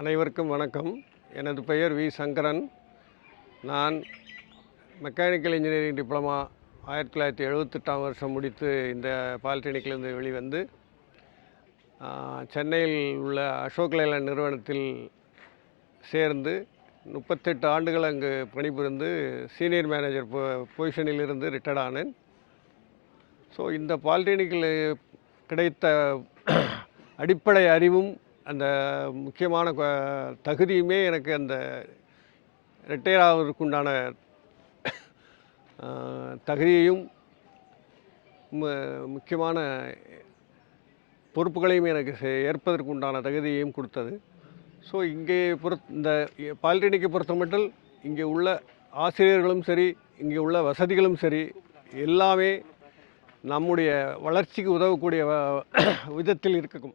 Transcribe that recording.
அனைவருக்கும் வணக்கம். எனது பெயர் வி சங்கரன். நான் மெக்கானிக்கல் இன்ஜினியரிங் டிப்ளமா 1978ஆம் வருஷம் முடித்து இந்த பாலிடெக்னிக்கிலிருந்து வெளிவந்து சென்னையில் உள்ள அசோக் லேலண்ட் நிறுவனத்தில் சேர்ந்து 38 ஆண்டுகள் அங்கு பணிபுரிந்து சீனியர் மேனேஜர் பொசிஷனில் இருந்து ரிட்டையர்ட் ஆனேன். ஸோ இந்த பாலிடெக்னிக்கில் கிடைத்த அடிப்படை அறிவும் அந்த முக்கியமான தகுதியுமே எனக்கு அந்த ரிட்டையர் ஆவதற்குண்டான தகுதியையும் முக்கியமான பொறுப்புகளையும் எனக்கு ஏற்பதற்குண்டான தகுதியையும் கொடுத்தது. ஸோ இங்கே இந்த பாலிடெக்னிக்கை பொறுத்த மட்டும் இங்கே உள்ள ஆசிரியர்களும் சரி, இங்கே உள்ள வசதிகளும் சரி, எல்லாமே நம்முடைய வளர்ச்சிக்கு உதவக்கூடிய விதத்தில் இருக்கும்.